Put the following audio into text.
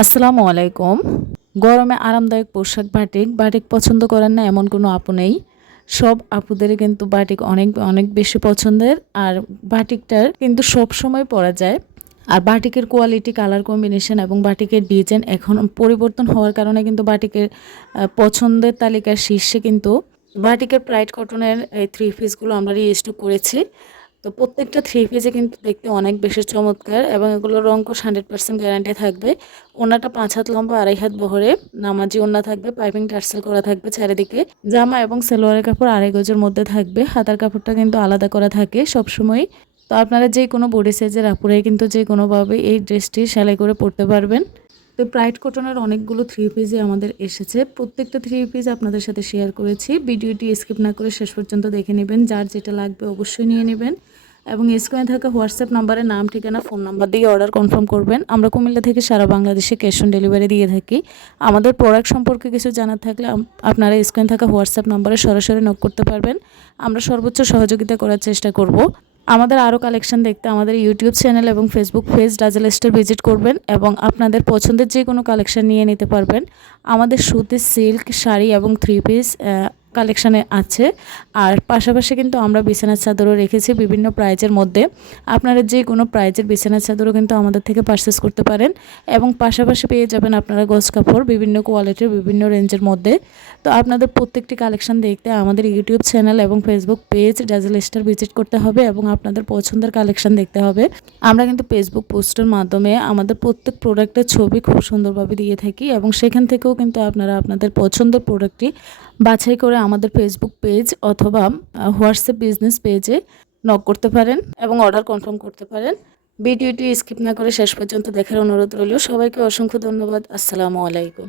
আসসালামু আলাইকুম। গরমে আরামদায়ক পোশাক বাটিক বাটিক পছন্দ করেন না এমন কোনো আপু নেই। সব আপুদেরই কিন্তু বাটিক অনেক অনেক বেশি পছন্দের আর বাটিকটার কিন্তু সব সময় পরা যায়। আর বাটিকের কোয়ালিটি কালার কম্বিনেশন এবং বাটিকের ডিজাইন এখন পরিবর্তন হওয়ার কারণে কিন্তু বাটিকের পছন্দের তালিকার শীর্ষে কিন্তু বাটিকের প্রাইড কটনের এই থ্রি পিসগুলো আমরা রিস্টক করেছি। তো প্রত্যেকটা থ্রি পিসে কিন্তু দেখতে অনেক বেশি চমৎকার এবং এগুলোর রঙকোশ হান্ড্রেড পার্সেন্ট গ্যারান্টি থাকবে। ওনাটা পাঁচ হাত লম্বা, আড়াই হাত বহরে, নামাজি ওনা থাকবে পাইপিং টার্সেল করা থাকবে চারিদিকে। জামা এবং সেলোয়ারের কাপড় আড়াই গজের মধ্যে থাকবে, হাতার কাপড়টা কিন্তু আলাদা করা থাকে সবসময়। তো আপনারা যে কোনো বডি সাইজের আপুরাই কিন্তু যে কোনোভাবে এই ড্রেসটি সেলাই করে পরতে পারবেন। তো প্রাইড কটনের অনেকগুলো থ্রি পিসে আমাদের এসেছে। প্রত্যেকটা থ্রি পিস আপনাদের সাথে শেয়ার করেছি। ভিডিওটি স্কিপ না করে শেষ পর্যন্ত দেখে নেবেন। যার যেটা লাগবে অবশ্যই নিয়ে নেবেন। এবং স্ক্রিনে থাকা হোয়াটসঅ্যাপ নাম্বারে নাম, ঠিকানা ফোন নাম্বার দিয়ে অর্ডার কনফার্ম করবেন। আমরা কুমিল্লা থেকে সারা বাংলাদেশে ক্যাশ অন ডেলিভারি দিয়ে থাকি। আমাদের প্রোডাক্ট সম্পর্কে কিছু জানার থাকলে আপনারা স্ক্রিনে থাকা হোয়াটসঅ্যাপ নাম্বারে সরাসরি নক করতে পারবেন। আমরা সর্বোচ্চ সহযোগিতা করার চেষ্টা করব। আমাদের আরও কালেকশন দেখতে আমাদের ইউটিউব চ্যানেল এবং Facebook page dazzle store visit করবেন এবং আপনাদের পছন্দের যে কোনো কালেকশন নিয়ে নিতে পারবেন। আমাদের সুতির সিল্ক শাড়ি এবং থ্রি পিস কালেকশানে আছে। আর পাশাপাশি কিন্তু আমরা বিছানার চাদরও রেখেছি বিভিন্ন প্রাইজের মধ্যে। আপনারা যে কোনো প্রাইজের বিছানার চাদরও কিন্তু আমাদের থেকে পারচেস করতে পারেন এবং পাশাপাশি পেয়ে যাবেন আপনারা গজ কাপড় বিভিন্ন কোয়ালিটির বিভিন্ন রেঞ্জের মধ্যে। তো আপনাদের প্রত্যেকটি কালেকশন দেখতে আমাদের ইউটিউব চ্যানেল এবং Facebook page dazzle star visit করতে হবে এবং আপনাদের পছন্দের কালেকশান দেখতে হবে। আমরা কিন্তু ফেসবুক পোস্টের মাধ্যমে আমাদের প্রত্যেক প্রোডাক্টের ছবি খুব সুন্দরভাবে দিয়ে থাকি এবং সেখান থেকেও কিন্তু আপনারা আপনাদের পছন্দের প্রোডাক্টটি বাছাই করে আমাদের ফেসবুক পেজ অথবা হোয়াটসঅ্যাপ বিজনেস পেজে নক করতে পারেন এবং অর্ডার কনফার্ম করতে পারেন। ভিডিওটি স্কিপ না করে শেষ পর্যন্ত দেখার অনুরোধ রইল। সবাইকে অসংখ্য ধন্যবাদ। আসসালামু আলাইকুম।